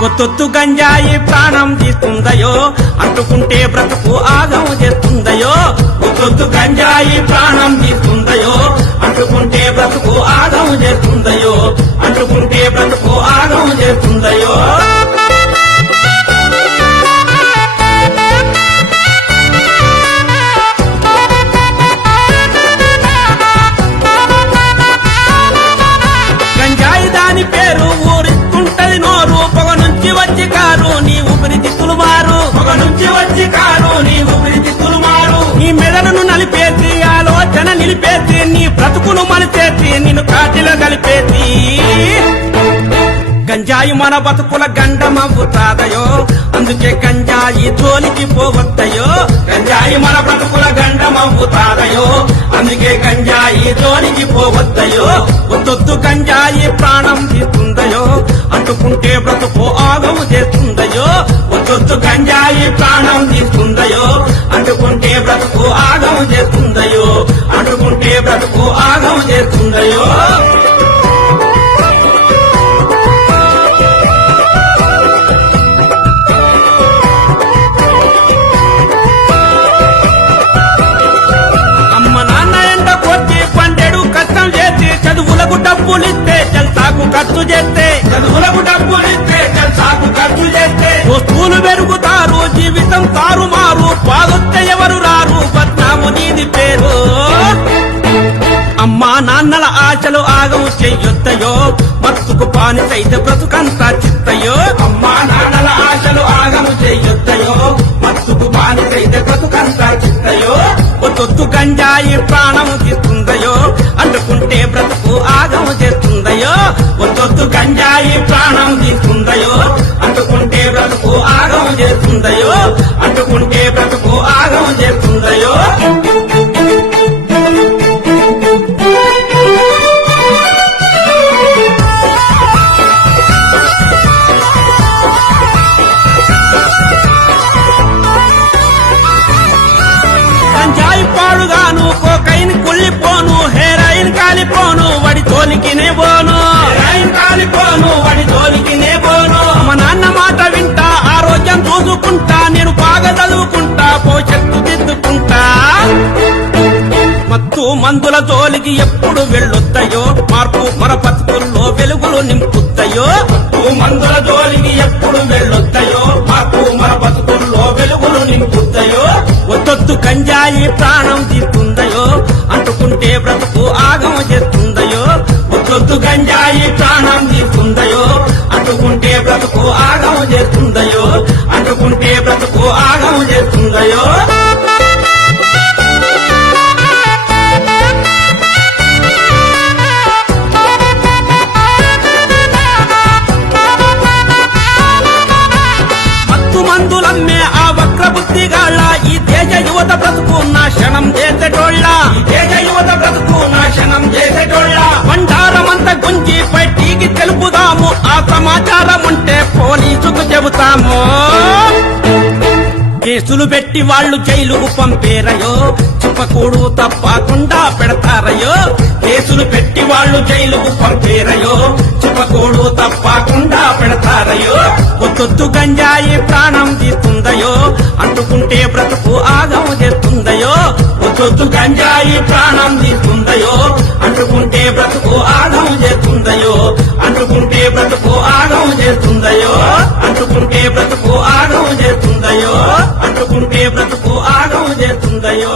కొత్తొత్తు గంజాయి ప్రాణం తీస్తుందయో అంటుకుంటే బ్రతుకు ఆగం చేస్తుందయో కొత్తొత్తు గంజాయి ప్రాణం తీస్తుందయో అంటుకుంటే బ్రతుకు ఆగం చేస్తుందయో అంటుకుంటే బ్రతుకు ఆగం చేస్తుందయో. గంజాయి మన బతుకుల గండమవుతాదయో అందుకే గంజాయి జోలికి పోవద్దయో. గంజాయి మన బతుకుల గండమవుతాదయో అందుకే గంజాయి జోలికి పోవద్దయో. ఒత్తొత్తు గంజాయి ప్రాణం తీస్తుందయో. అంటుకుంటే బ్రతుకు ఆగము చేస్తుందయో. ఒత్తొత్తు గంజాయి ప్రాణం తీస్తుందయో. అంటుకుంటే బ్రతుకు ఆగము చేస్తుందయో. అంటుకుంటే బ్రతుకు ఆగము చేస్తుందయో. డబ్బులిస్తే జల్సాకు ఖర్చు చేస్తే చదువులకు డబ్బులిస్తే జల్సాకు ఖర్చు చేస్తే. వస్తువులు పెరుగుతారు జీవితం తారుమారు పాదొత్తే ఎవరు రారు బద్నాము నీది పేరు. అమ్మా నాన్నల ఆశలు ఆగం చెయ్యొద్దయో బతుకు పానిసైతే బ్రతుకంతా చిత్తయో. అమ్మా నాన్నల ఆశలు ఆగము చెయ్యొద్దయో బతుకు పానిసైతే బ్రతుకంతా చిత్తయో. ఒత్తొత్తు గంజాయి ప్రాణము తీస్తుందయో అంటుకుంటే బ్రతుకు ఆగము ఉందయో ఒత్తొత్తు గంజాయి ప్రాణం తీస్తుందయో అంటుకుంటే బ్రతుకు ఆగం చేస్తుందయో అంటుకుంటే బ్రతుకు ఆగం చేస్తుందయో గంజాయి పాడుగాను కాలిపోను వడి తోలికినే పోను. మా నాన్న మాట వింటా ఆరోగ్యం చూసుకుంటా నేను బాగా చదువుకుంటా పోషత్తు దిద్దుకుంటా. మత్తు మందుల జోలికి ఎప్పుడు వెళ్ళొద్దయో మార్పు మన బతుకుల్లో వెలుగులు నింపుతాయో మందుల జోలికి ఎప్పుడు వెళ్ళొద్దయో మార్పు మన బతుకుల్లో వెలుగులు నింపుతాయో ఒత్తొత్తు గంజాయి ప్రాణం తీస్తుందయో అంటుకుంటే బ్రతుకు ఆగమ చేస్తుందయో ఒత్తొత్తు గంజాయి ప్రాణం చేస్తుందయో అంటుకుంటే బ్రతుకు ఆగం చేస్తుందయో మత్తు మందులమ్మే ఆ వక్ర బుద్ధిగాళ్ళ ఈ తేజ యువత బ్రతుకు నాశనం చేసేటోళ్ళ. తేజ యువత బ్రతుకు నాశనం క్షణం చేసే కేసులు పెట్టి వాళ్ళు జైలుకు పంపేరయో? చుప్పకూడు తప్పకుండా పెడతారయో? కేసులు పెట్టి వాళ్ళు జైలుకు పంపేరయో? చుప్పకూడు తప్పకుండా పెడతారయో? ఒత్తొత్తు గంజాయి ప్రాణం తీస్తుందయో? అంటుకుంటే బ్రతుకు ఆగం చేస్తుందయో? ఒత్తొత్తు గంజాయి ప్రాణం తీస్తుందయో? అంటుకుంటే బ్రతుకు ఆగం చేస్తుందయో? అంటుకుంటే బ్రతుకు ఆగం చేస్తుందయో? అంటుకుంటే బ్రతుకు అంటుకుంటే బ్రతుకు ఆగం చేస్తుందయో